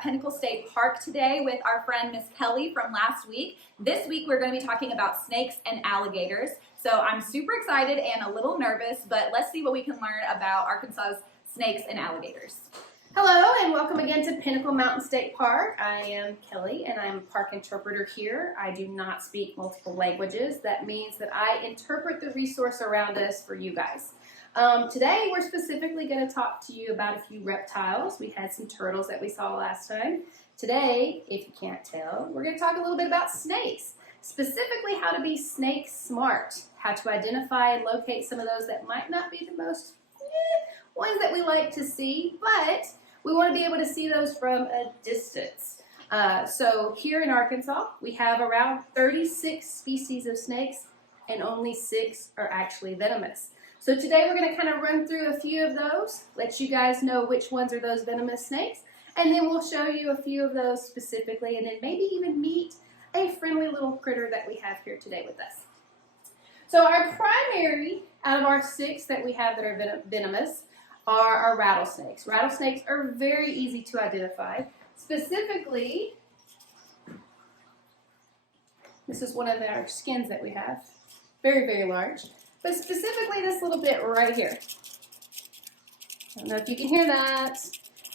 at Pinnacle State Park today with our friend Miss Kelly from last week. This week we're going to be talking about snakes and alligators. So I'm super excited and a little nervous, but let's see what we can learn about Arkansas's snakes and alligators. Hello and welcome again to Pinnacle Mountain State Park. I am Kelly and I'm a park interpreter here. I do not speak multiple languages. That means that I interpret the resource around us for you guys. Today we're specifically going to talk to you about a few reptiles. We had some turtles that we saw last time. Today, if you can't tell, we're going to talk a little bit about snakes. Specifically how to be snake smart, how to identify and locate some of those that might not be the most ones that we like to see, but we want to be able to see those from a distance. So here in Arkansas, we have around 36 species of snakes and only 6 are actually venomous. So today we're going to kind of run through a few of those, let you guys know which ones are those venomous snakes, and then we'll show you a few of those specifically, and then maybe even meet a friendly little critter that we have here today with us. So our primary, out of our 6 that we have that are venomous, are our rattlesnakes. Rattlesnakes are very easy to identify. Specifically, this is one of our skins that we have. Very, very large. But specifically this little bit right here. I don't know if you can hear that.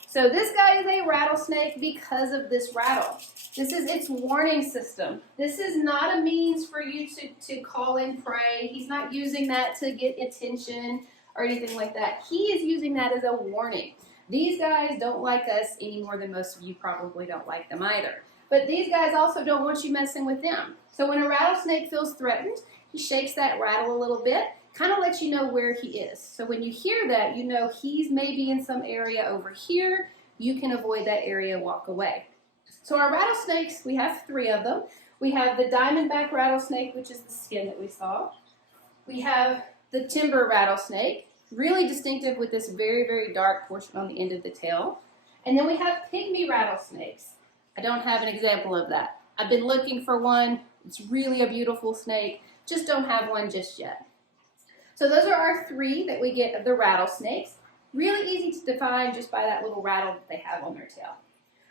So this guy is a rattlesnake because of this rattle. This is its warning system. This is not a means for you to call in prey. He's not using that to get attention or anything like that. He is using that as a warning. These guys don't like us any more than most of you probably don't like them either. But these guys also don't want you messing with them. So when a rattlesnake feels threatened, he shakes that rattle a little bit, kind of lets you know where he is. So when you hear that, you know he's maybe in some area over here. You can avoid that area, walk away. So our rattlesnakes, we have 3 of them. We have the diamondback rattlesnake, which is the skin that we saw. We have the timber rattlesnake, really distinctive with this very, very dark portion on the end of the tail. And then we have pygmy rattlesnakes. I don't have an example of that. I've been looking for one. It's really a beautiful snake. Just don't have one just yet. So those are our 3 that we get of the rattlesnakes. Really easy to define just by that little rattle that they have on their tail.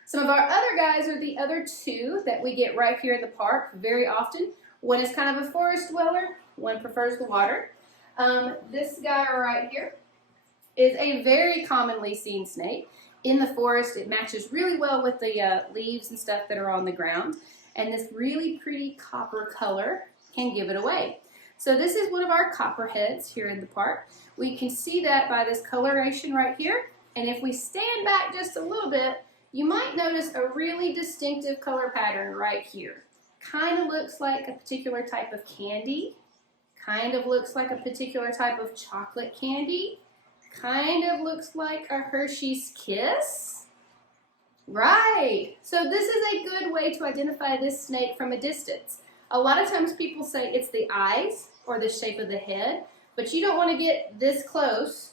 Some of our other guys are the other 2 that we get right here at the park very often. One is kind of a forest dweller. One prefers the water. This guy right here is a very commonly seen snake. In the forest, it matches really well with the leaves and stuff that are on the ground. And this really pretty copper color can give it away. So this is one of our copperheads here in the park. We can see that by this coloration right here. And if we stand back just a little bit, you might notice a really distinctive color pattern right here. Kind of looks like a particular type of candy. Kind of looks like a particular type of chocolate candy. Kind of looks like a Hershey's Kiss. Right. So this is a good way to identify this snake from a distance. A lot of times people say it's the eyes or the shape of the head, but you don't want to get this close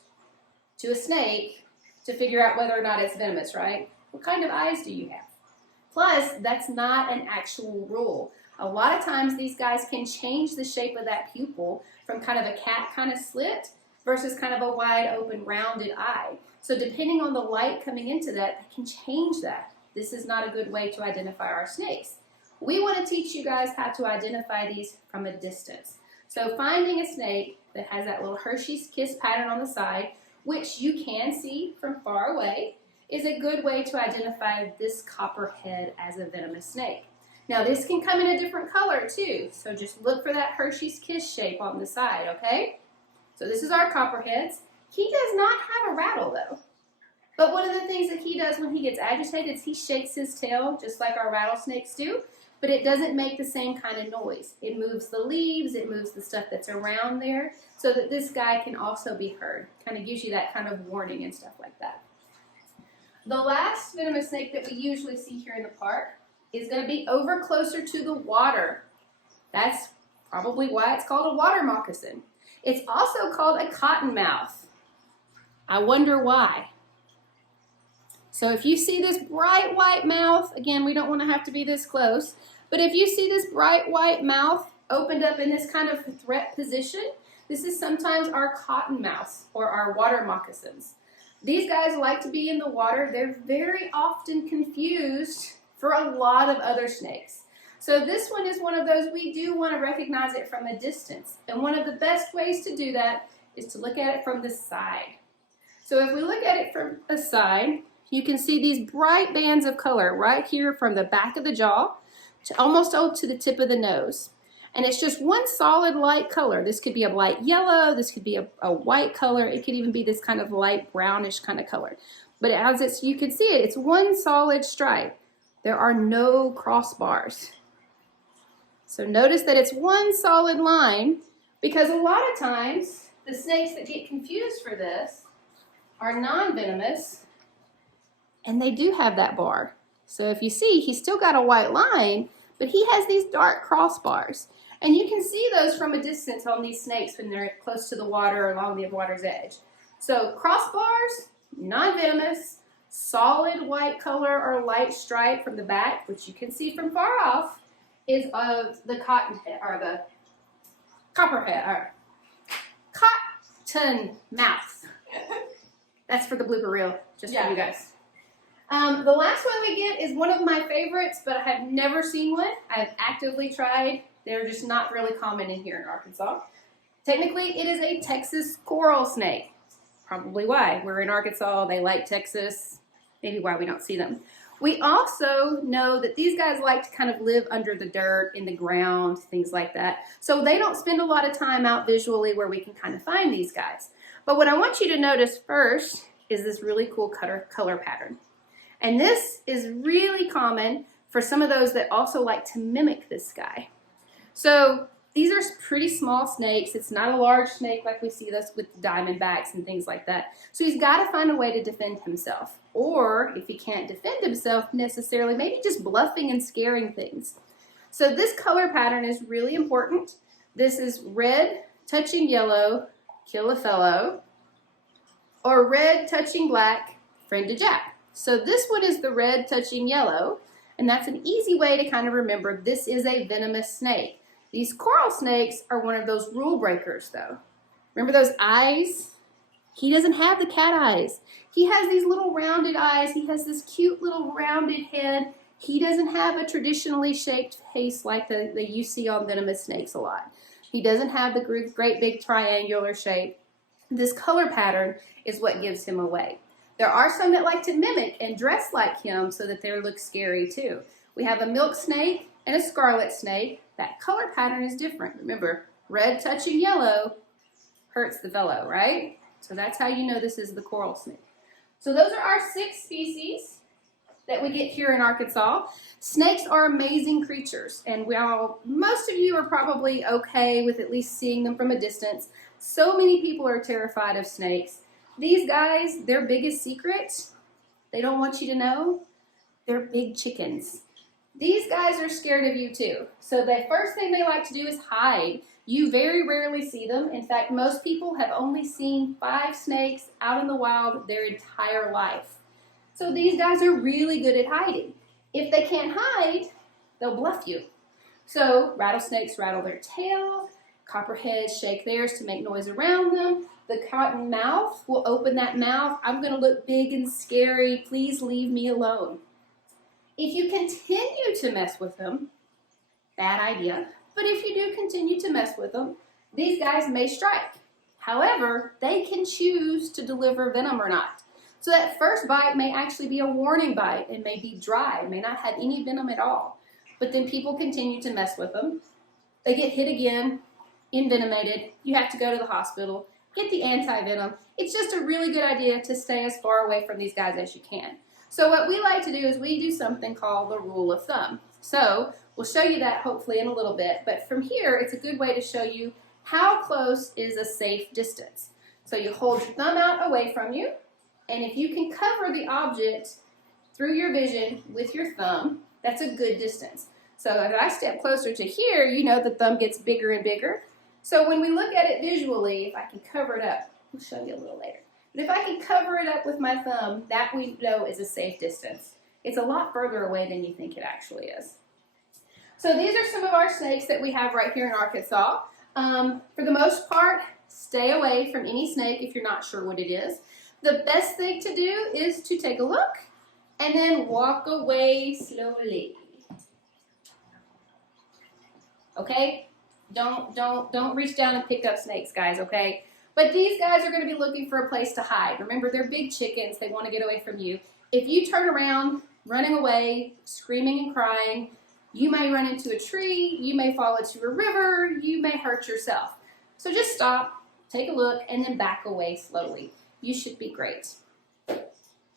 to a snake to figure out whether or not it's venomous, right? What kind of eyes do you have? Plus, that's not an actual rule. A lot of times these guys can change the shape of that pupil from kind of a cat kind of slit versus kind of a wide open rounded eye. So depending on the light coming into that, it can change that. This is not a good way to identify our snakes. We want to teach you guys how to identify these from a distance. So finding a snake that has that little Hershey's Kiss pattern on the side, which you can see from far away, is a good way to identify this copperhead as a venomous snake. Now this can come in a different color too, so just look for that Hershey's Kiss shape on the side, okay? So this is our copperheads. He does not have a rattle though. But one of the things that he does when he gets agitated is he shakes his tail just like our rattlesnakes do, but it doesn't make the same kind of noise. It moves the leaves, it moves the stuff that's around there, so that this guy can also be heard. Kind of gives you that kind of warning and stuff like that. The last venomous snake that we usually see here in the park is going to be over closer to the water. That's probably why it's called a water moccasin. It's also called a cottonmouth. I wonder why. So if you see this bright white mouth, again, we don't want to have to be this close, but if you see this bright white mouth opened up in this kind of threat position, this is sometimes our cottonmouths or our water moccasins. These guys like to be in the water. They're very often confused for a lot of other snakes. So this one is one of those we do want to recognize it from a distance. And one of the best ways to do that is to look at it from the side. So if we look at it from the side, you can see these bright bands of color right here from the back of the jaw to almost to the tip of the nose. And it's just one solid light color. This could be a light yellow, this could be a white color, it could even be this kind of light brownish kind of color. But you can see it's one solid stripe. There are no crossbars. So notice that it's one solid line, because a lot of times the snakes that get confused for this are non-venomous, and they do have that bar. So if you see, he's still got a white line, but he has these dark crossbars. And you can see those from a distance on these snakes when they're close to the water or along the water's edge. So crossbars, non-venomous, solid white color or light stripe from the back, which you can see from far off, is of the cottonhead or the copperhead or cotton mouth. That's for the blooper reel, just for you guys. The last one we get is one of my favorites, but I have never seen one. I've actively tried. They're just not really common in here in Arkansas. Technically, it is a Texas coral snake. Probably why. We're in Arkansas, they like Texas, maybe why we don't see them. We also know that these guys like to kind of live under the dirt, in the ground, things like that. So they don't spend a lot of time out visually where we can kind of find these guys. But what I want you to notice first is this really cool color pattern. And this is really common for some of those that also like to mimic this guy. So these are pretty small snakes. It's not a large snake like we see this with diamondbacks and things like that. So he's got to find a way to defend himself. Or if he can't defend himself necessarily, maybe just bluffing and scaring things. So this color pattern is really important. This is red touching yellow, kill a fellow, or red touching black, friend to Jack. So this one is the red touching yellow, and that's an easy way to kind of remember this is a venomous snake. These coral snakes are one of those rule breakers though. Remember those eyes? He doesn't have the cat eyes. He has these little rounded eyes. He has this cute little rounded head. He doesn't have a traditionally shaped face like the you see on venomous snakes a lot. He doesn't have the great big triangular shape. This color pattern is what gives him away. There are some that like to mimic and dress like him so that they look scary too. We have a milk snake and a scarlet snake. That color pattern is different. Remember, red touching yellow hurts the fellow, right? So that's how you know this is the coral snake. So those are our 6 species that we get here in Arkansas. Snakes are amazing creatures, and while most of you are probably okay with at least seeing them from a distance, so many people are terrified of snakes. These guys, their biggest secret, they don't want you to know, they're big chickens. These guys are scared of you too. So the first thing they like to do is hide. You very rarely see them. In fact, most people have only seen 5 snakes out in the wild their entire life. So these guys are really good at hiding. If they can't hide, they'll bluff you. So rattlesnakes rattle their tail, copperheads shake theirs to make noise around them. The cotton mouth will open that mouth. I'm going to look big and scary. Please leave me alone. If you continue to mess with them, bad idea. But if you do continue to mess with them, these guys may strike. However, they can choose to deliver venom or not. So that first bite may actually be a warning bite. It may be dry, may not have any venom at all. But then people continue to mess with them. They get hit again, envenomated. You have to go to the hospital, get the anti-venom. It's just a really good idea to stay as far away from these guys as you can. So what we like to do is we do something called the rule of thumb. So we'll show you that hopefully in a little bit. But from here, it's a good way to show you how close is a safe distance. So you hold your thumb out away from you. And if you can cover the object through your vision with your thumb, that's a good distance. So if I step closer to here, you know the thumb gets bigger and bigger. So when we look at it visually, if I can cover it up, we'll show you a little later. But if I can cover it up with my thumb, that we know is a safe distance. It's a lot further away than you think it actually is. So these are some of our snakes that we have right here in Arkansas. For the most part, stay away from any snake if you're not sure what it is. the best thing to do is to take a look and then walk away slowly. Okay? Don't reach down and pick up snakes, guys, okay? But these guys are going to be looking for a place to hide. Remember, they're big chickens. They want to get away from you. If you turn around, running away, screaming and crying, you may run into a tree, you may fall into a river, you may hurt yourself. So just stop, take a look, and then back away slowly. You should be great. We're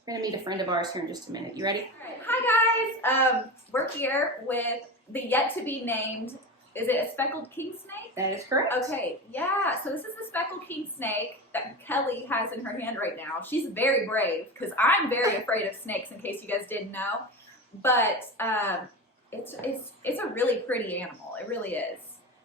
going to meet a friend of ours here in just a minute. You ready? Hi guys, we're here with the yet-to-be-named, is it a speckled king snake? That is correct. Okay, yeah, so this is the speckled king snake that Kelly has in her hand right now. She's very brave, because I'm very afraid of snakes, in case you guys didn't know. But it's a really pretty animal. It really is.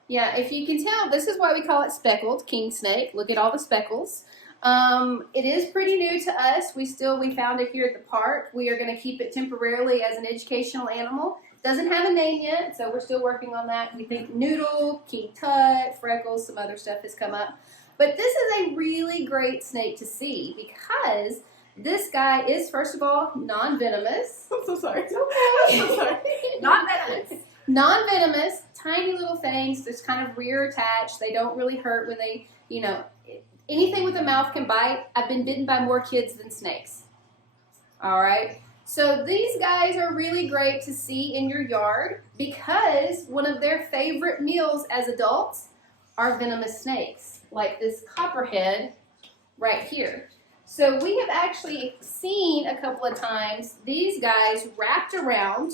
Yeah, if you can tell, this is why we call it speckled king snake. Look at all the speckles. It is pretty new to us. We found it here at the park. We are going to keep it temporarily as an educational animal. Doesn't have a name yet, so we're still working on that. We think Noodle, King Tut, Freckles, some other stuff has come up. But this is a really great snake to see because this guy is, first of all, non-venomous. I'm so sorry. It's okay. I'm so sorry. Non-venomous. Non-venomous, tiny little things, just kind of rear attached. They don't really hurt when they, anything with a mouth can bite. I've been bitten by more kids than snakes. All right? So these guys are really great to see in your yard because one of their favorite meals as adults are venomous snakes, like this copperhead right here. So we have actually seen a couple of times these guys wrapped around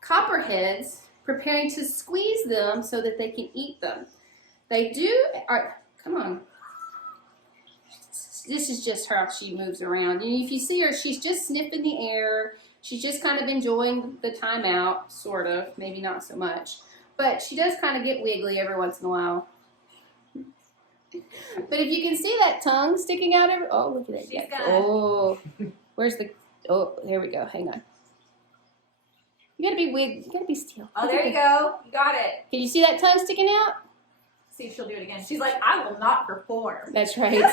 copperheads, preparing to squeeze them so that they can eat them. They do, come on. This is just how she moves around. And if you see her, she's just sniffing the air. She's just kind of enjoying the time out, sort of. Maybe not so much. But she does kind of get wiggly every once in a while. But if you can see that tongue sticking out oh, look at that. Oh, where's the, there we go. Hang on. You gotta be still. Oh, there you go. You got it. Can you see that tongue sticking out? See if she'll do it again. She's like, I will not perform. That's right.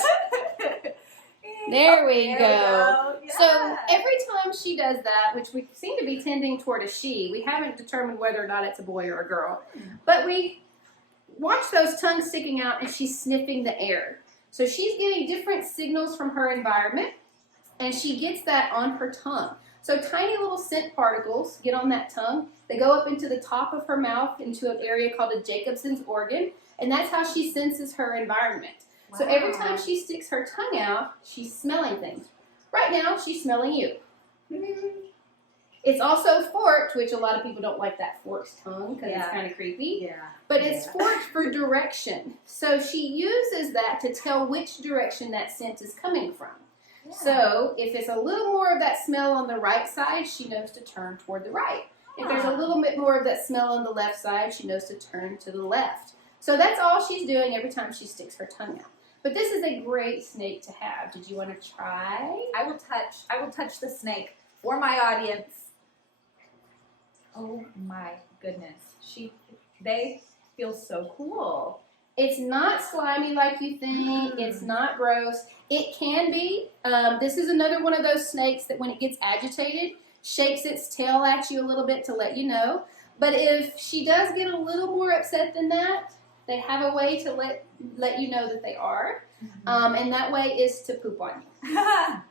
There we go. Yeah. So every time she does that, which we seem to be tending toward a she, we haven't determined whether or not it's a boy or a girl, but we watch those tongues sticking out and she's sniffing the air. So she's getting different signals from her environment and she gets that on her tongue. So tiny little scent particles get on that tongue. They go up into the top of her mouth into an area called a Jacobson's organ, and that's how she senses her environment. Wow. So every time she sticks her tongue out, she's smelling things. Right now, she's smelling you. It's also forked, which a lot of people don't like that forked tongue because it's kind of creepy. Yeah. But it's forked for direction. So she uses that to tell which direction that scent is coming from. Yeah. So if it's a little more of that smell on the right side, she knows to turn toward the right. If there's a little bit more of that smell on the left side, she knows to turn to the left. So that's all she's doing every time she sticks her tongue out. But this is a great snake to have. Did you want to try? I will touch the snake for my audience. Oh my goodness. They feel so cool. It's not slimy like you think. It's not gross. It can be. This is another one of those snakes that when it gets agitated, shakes its tail at you a little bit to let you know. But if she does get a little more upset than that, they have a way to let you know that they are. And that way is to poop on you.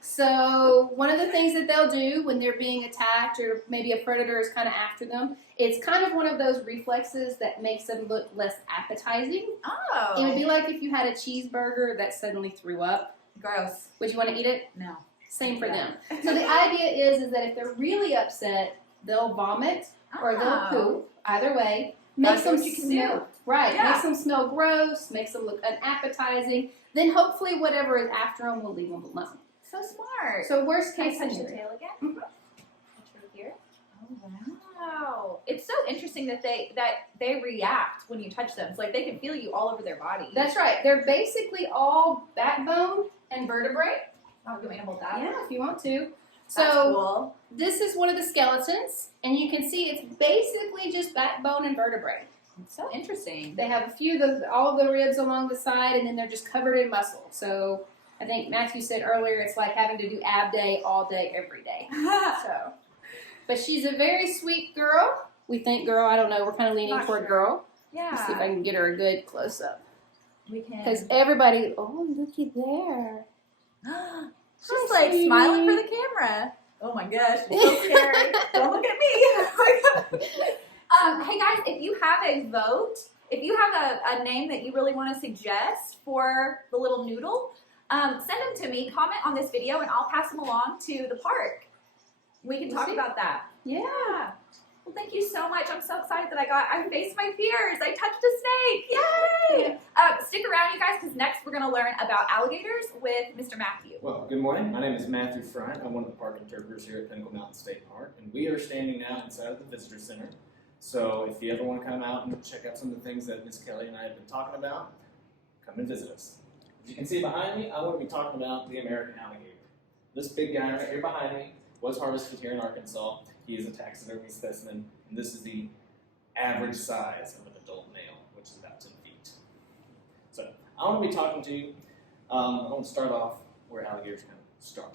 So one of the things that they'll do when they're being attacked or maybe a predator is kind of after them, it's kind of one of those reflexes that makes them look less appetizing. Oh. It would be like if you had a cheeseburger that suddenly threw up. Gross. Would you want to eat it? No. Same for them. So the idea is that if they're really upset, they'll vomit or they'll poop. Either way, makes them smell. Right. Yeah. Makes them smell gross, makes them look unappetizing. Then hopefully whatever is after them will leave them alone. So smart. So worst case touch the scenario. tail again. Touch right here. Oh wow! It's so interesting that they react when you touch them. It's like they can feel you all over their body. That's right. They're basically all backbone and vertebrae. Oh, you want me to hold that? Yeah, if you want to. That's So cool. This is one of the skeletons, and you can see it's basically just backbone and vertebrae. It's so interesting. They have a few of all of the ribs along the side, and then they're just covered in muscle. So I think Matthew said earlier it's like having to do ab day all day, every day. So, but she's a very sweet girl. We think girl. I don't know. We're kind of leaning Not toward sure. girl. Yeah. Let's see if I can get her a good close up. We can. Because everybody, oh, looky there. She's Hi, like sweetie. smiling for the camera. Oh my gosh, she's so scary. Don't look at me. Oh my God. Hey guys, if you have a vote, if you have a name that you really want to suggest for the little noodle, send them to me, comment on this video, and I'll pass them along to the park. We can talk about that. Yeah. Well, thank you so much. I'm so excited that I faced my fears. I touched a snake. Yay! Stick around, you guys, because next we're going to learn about alligators with Mr. Matthew. Well, good morning. My name is Matthew Front. I'm one of the park interpreters here at Pinnacle State Park, and we are standing now inside of the visitor center. So if you ever want to come out and check out some of the things that Miss Kelly and I have been talking about, come and visit us. As you can see behind me, I want to be talking about the American alligator. This big guy right here behind me was harvested here in Arkansas. He is a taxidermy specimen, and this is the average size of an adult male, which is about 10 feet. So I want to be talking to you. I want to start off where alligators kind of start.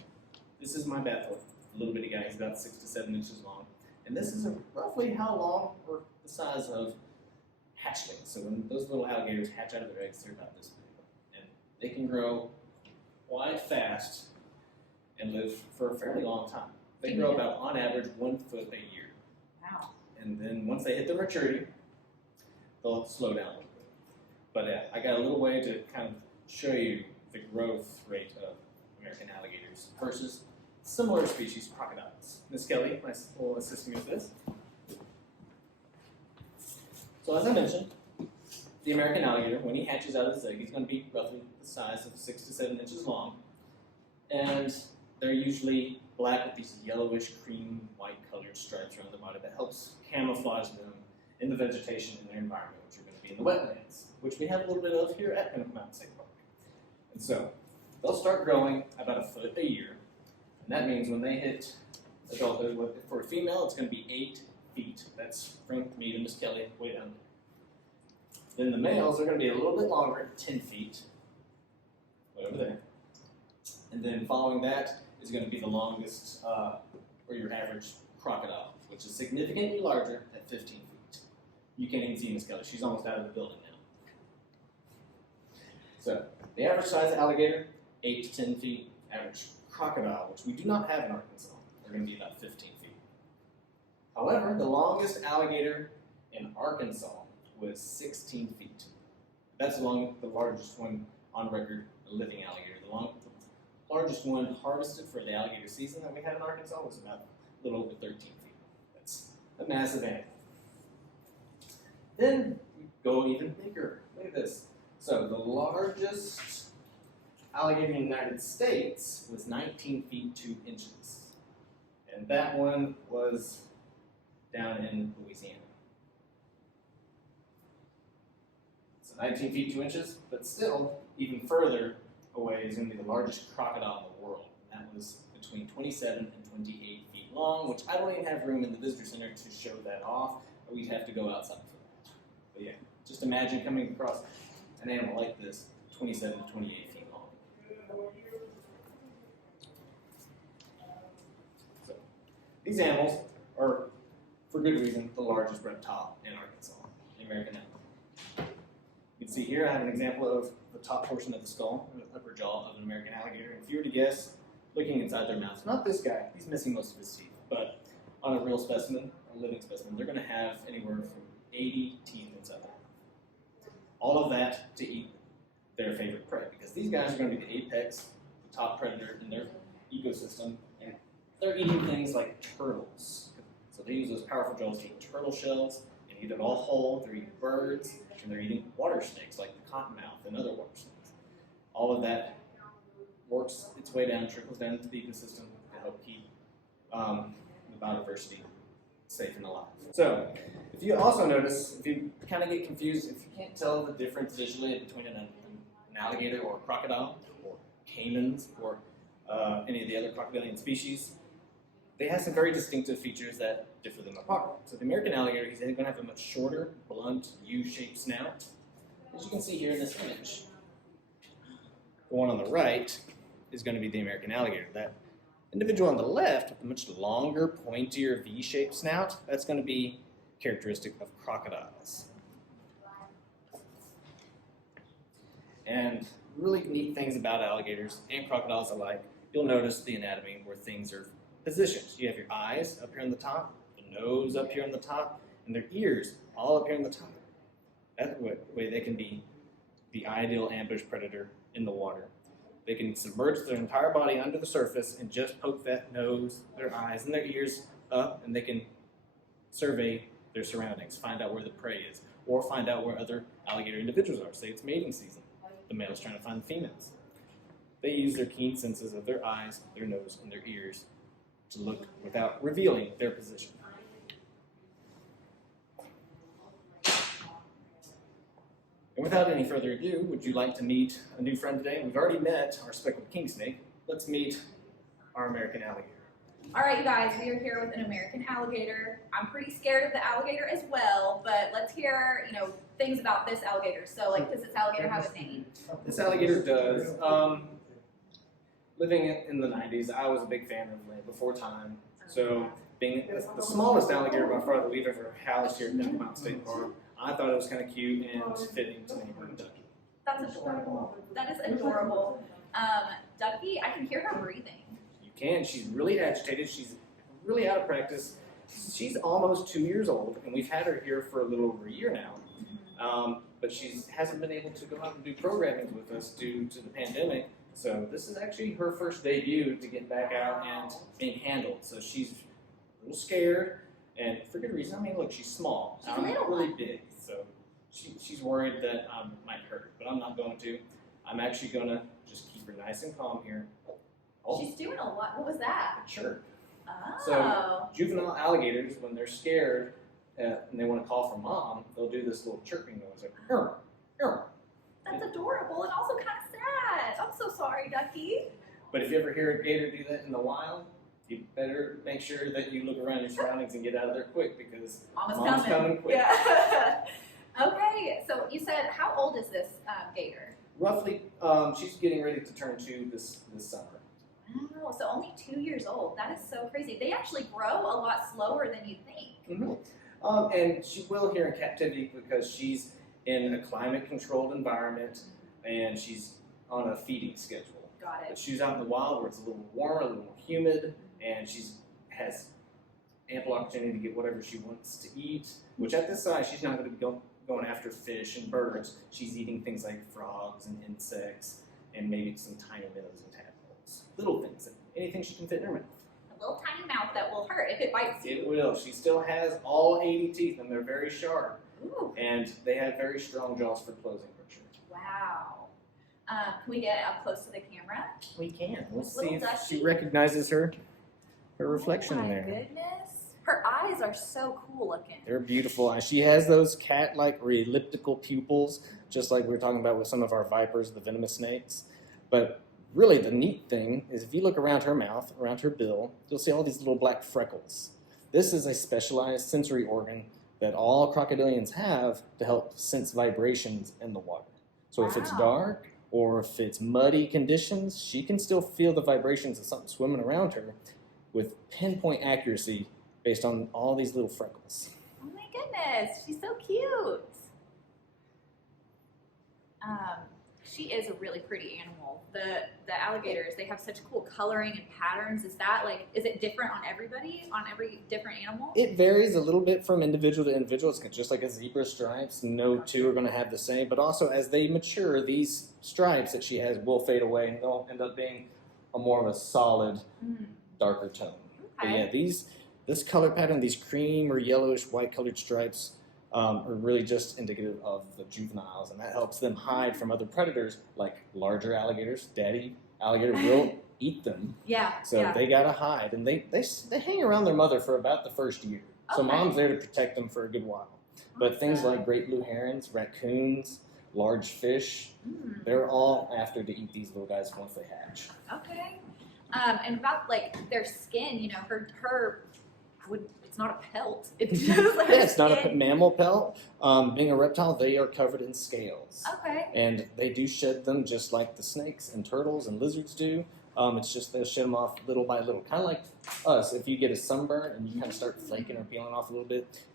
This is my bathhook, a little bitty guy. He's about 6 to 7 inches long. And this is roughly how long or the size of hatchlings. So when those little alligators hatch out of their eggs, they're about this big. And they can grow quite fast and live for a fairly long time. They grow about, on average, 1 foot a year. Wow. And then once they hit their maturity, they'll slow down a little bit. But I got a little way to kind of show you the growth rate of American alligators versus similar species, crocodiles. Miss Kelly will assist me with this. So as I mentioned, the American alligator, when he hatches out of his egg, he's going to be roughly the size of 6 to 7 inches long. And they're usually black with these yellowish, cream, white colored stripes around the body that helps camouflage them in the vegetation in their environment, which are going to be in the wetlands, which we have a little bit of here at Pinnacle State Park. And so they'll start growing about 1 foot a year, and that means when they hit adulthood, for a female, it's going to be 8 feet. That's from me to Miss Kelly, way down there. Then the males are going to be a little bit longer, 10 feet, way over there. And then following that is going to be the longest, or your average crocodile, which is significantly larger at 15 feet. You can't even see Miss Kelly. She's almost out of the building now. So the average size alligator, 8 to 10 feet. Average crocodile, which we do not have in Arkansas, are going to be about 15 feet. However, the longest alligator in Arkansas was 16 feet. That's the largest one on record, a living alligator. The largest one harvested for the alligator season that we had in Arkansas was about a little over 13 feet. That's a massive animal. Then we go even bigger. Look at this. So the largest alligator in the United States was 19 feet 2 inches. And that one was down in Louisiana. So 19 feet 2 inches, but still, even further away is going to be the largest crocodile in the world. And that was between 27 and 28 feet long, which I don't even have room in the visitor center to show that off. We'd have to go outside for that. But yeah, just imagine coming across an animal like this, 27 to 28 feet long. So, these animals are, for good reason, the largest reptile in Arkansas, the American animal. You can see here I have an example of the top portion of the skull, the upper jaw of an American alligator. And if you were to guess, looking inside their mouths, not this guy, he's missing most of his teeth, but on a real specimen, a living specimen, they're going to have anywhere from 80 teeth inside there. All of that to eat their favorite prey, because these guys are going to be the apex, the top predator in their ecosystem, and they're eating things like turtles. So they use those powerful jaws to eat turtle shells and eat it all whole. They're eating birds, and they're eating water snakes like the cottonmouth and other water snakes. All of that works its way down, trickles down into the ecosystem to help keep the biodiversity safe and alive. So, if you also notice, if you kind of get confused, if you can't tell the difference visually between an alligator or a crocodile, or caimans, or any of the other crocodilian species, they have some very distinctive features that differ them apart. So the American alligator, he's going to have a much shorter, blunt, U-shaped snout, as you can see here in this image. The one on the right is going to be the American alligator. That individual on the left with the much longer, pointier V-shaped snout, that's going to be characteristic of crocodiles. And really neat things about alligators and crocodiles alike, you'll notice the anatomy where things are positioned. You have your eyes up here on the top, the nose up here on the top, and their ears all up here on the top. That way they can be the ideal ambush predator in the water. They can submerge their entire body under the surface and just poke that nose, their eyes, and their ears up, and they can survey their surroundings, find out where the prey is, or find out where other alligator individuals are. Say it's mating season. The male's trying to find the females. They use their keen senses of their eyes, their nose, and their ears to look without revealing their position. And without any further ado, would you like to meet a new friend today? We've already met our speckled king snake. Let's meet our American alligator. All right, you guys, we are here with an American alligator. I'm pretty scared of the alligator as well, but let's hear, things about this alligator. So, does this alligator have a name? This alligator does. Living in the 90s, I was a big fan of Land Before Time. So, being the smallest alligator by far that we've ever housed here at Pinnacle State Park, I thought it was kind of cute and fitting to name her Ducky. That's adorable. That is adorable. Ducky, I can hear her breathing. You can. She's really agitated. She's really out of practice. She's almost 2 years old, and we've had her here for a little over a year now. But she hasn't been able to go out and do programming with us due to the pandemic. So this is actually her first debut to get back out and being handled. So she's a little scared, and for good reason. I mean, look, she's small. She's I'm little. really big, so she's worried that I might hurt her, but I'm not going to. I'm actually going to just keep her nice and calm here. Oh, She's doing a lot. What was that? sure. Oh. So juvenile alligators, when they're scared and they want to call for mom, they'll do this little chirping noise, like "Arr, arr." That's adorable and also kind of sad. I'm so sorry, Ducky. But if you ever hear a gator do that in the wild, you better make sure that you look around your surroundings and get out of there quick because Mom's coming quick. Yeah. Okay, so you said, how old is this gator? Roughly, she's getting ready to turn 2 this summer. Wow, so only 2 years old. That is so crazy. They actually grow a lot slower than you think. Mm-hmm. And she will here in captivity because she's in a climate-controlled environment and she's on a feeding schedule. Got But it. she's out in the wild where it's a little warmer, a little more humid, and has ample opportunity to get whatever she wants to eat, which at this size, she's not going to be going after fish and birds. She's eating things like frogs and insects and maybe some tiny minnows and tadpoles. Little things, anything she can fit in her mouth. A little tiny mouth that will hurt if it bites you. It will. She still has all 80 teeth, and they're very sharp, Ooh, and they have very strong jaws for closing pressure. wow. Can we get up close to the camera? We can. We'll Little see if Dusty? she recognizes her reflection Oh my there. goodness. Her eyes are so cool looking. They're beautiful eyes. She has those cat-like or elliptical pupils, just like we were talking about with some of our vipers, the venomous snakes. But really the neat thing is if you look around her mouth, around her bill, you'll see all these little black freckles. This is a specialized sensory organ that all crocodilians have to help sense vibrations in the water. So if it's Wow. dark or if it's muddy conditions, she can still feel the vibrations of something swimming around her with pinpoint accuracy based on all these little freckles. Oh my goodness, she's so cute. She is a really pretty animal. The alligators, they have such cool coloring and patterns. Is it different on everybody, on every different animal? It varies a little bit from individual to individual. It's just like a zebra stripes. No two are going to have the same. But also as they mature, these stripes that she has will fade away and they'll end up being a more of a solid, darker tone. But Okay. yeah, this color pattern, these cream or yellowish white colored stripes are really just indicative of the juveniles, and that helps them hide from other predators like larger alligators. Daddy alligator will eat them, Yeah. so yeah. they gotta hide, and they hang around their mother for about the first year. So Okay. mom's there to protect them for a good while. But things Awesome. like great blue herons, raccoons, large fish, Mm, they're all after to eat these little guys once they hatch. okay. And about their skin, her it's it's not a pelt. It's just like Yeah, it's not a skin. mammal pelt. Being a reptile, they are covered in scales. Okay. And they do shed them just like the snakes and turtles and lizards do. It's just they'll shed them off little by little. Kind of like us. If you get a sunburn and you kind of start flaking or peeling off a little bit,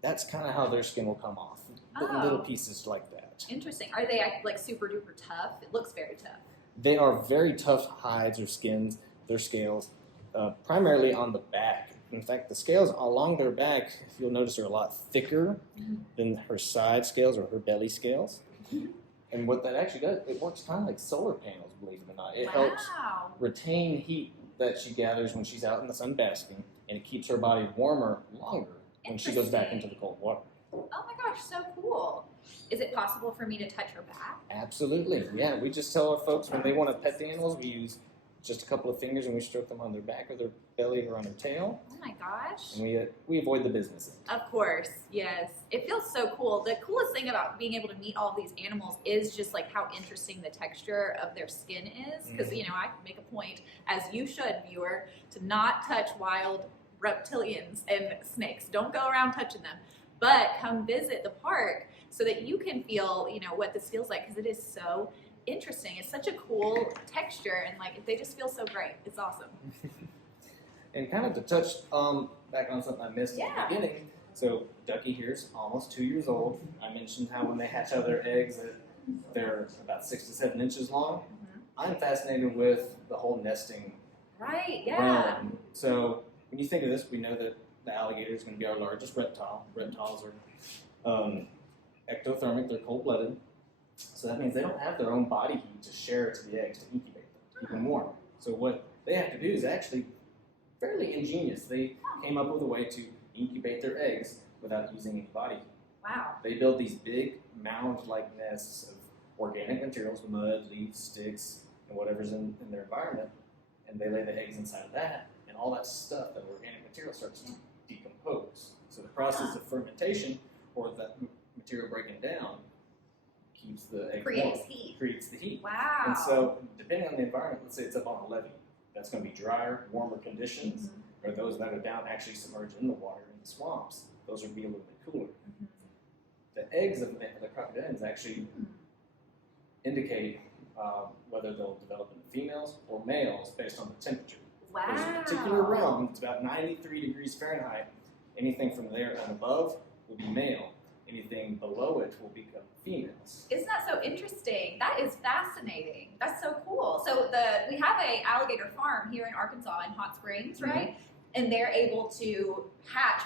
that's kind of how their skin will come off. Little pieces like that. Interesting. Are they like super duper tough? It looks very tough. They are very tough hides or skins, their scales, primarily on the back. In fact, the scales along their back, you'll notice, are a lot thicker than her side scales or her belly scales. And what that actually does, it works kind of like solar panels, believe it or not. It helps retain heat that she gathers when she's out in the sun basking, and it keeps her body warmer longer when she goes back into the cold water. Oh my gosh, so cool. Is it possible for me to touch her back? Absolutely, yeah. We just tell our folks when they want to pet the animals, we use just a couple of fingers and we stroke them on their back or their belly or on their tail. Oh my gosh. And we avoid the business. Of course, yes. It feels so cool. The coolest thing about being able to meet all of these animals is just like how interesting the texture of their skin is. Because, you know, I make a point, as you should, viewer, to not touch wild reptilians and snakes. Don't go around touching them. But come visit the park so that you can feel, you know, what this feels like, because it is so interesting. It's such a cool texture, and like they just feel so great. It's awesome. And kind of to touch back on something I missed at the beginning. So Ducky here's almost 2 years old. I mentioned how when they hatch out their eggs, that they're about 6 to 7 inches long. I'm fascinated with the whole nesting realm. So when you think of this, we know that the alligator is going to be our largest reptile. Reptiles are ectothermic, they're cold-blooded. So that means they don't have their own body heat to share to the eggs to incubate them, keep them warm. So what they have to do is actually fairly ingenious. They came up with a way to incubate their eggs without using any body heat. Wow. They build these big mound-like nests of organic materials, mud, leaves, sticks, and whatever's in their environment, and they lay the eggs inside of that, and all that stuff, that organic material, starts to decompose. So the process of fermentation, or that material breaking down, keeps the egg warm. Creates the heat. Wow. And so, depending on the environment, let's say it's up on a levee, that's going to be drier, warmer conditions, or those that are down actually submerged in the water in the swamps, those would be a little bit cooler. The eggs of the crocodilians actually indicate whether they'll develop into females or males based on the temperature. Wow. There's a particular realm, it's about 93 degrees Fahrenheit. Anything from there and above will be male. Anything below it will become females. Isn't that so interesting? That is fascinating. That's so cool. So we have a alligator farm here in Arkansas in Hot Springs, right? And they're able to hatch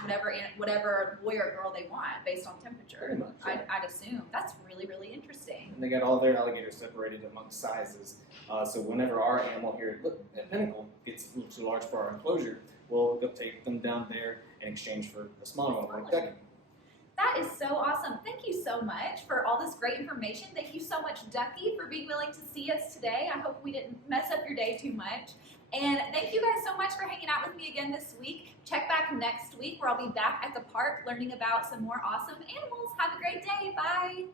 whatever boy or girl they want based on temperature. Pretty much, yeah. I'd assume. That's really, really interesting. And they got all their alligators separated amongst sizes. So whenever our animal here at Pinnacle gets a little too large for our enclosure, we'll go take them down there in exchange for a smaller one like Ducky. That is so awesome. Thank you so much for all this great information. Thank you so much, Ducky, for being willing to see us today. I hope we didn't mess up your day too much. And thank you guys so much for hanging out with me again this week. Check back next week where I'll be back at the park learning about some more awesome animals. Have a great day. Bye.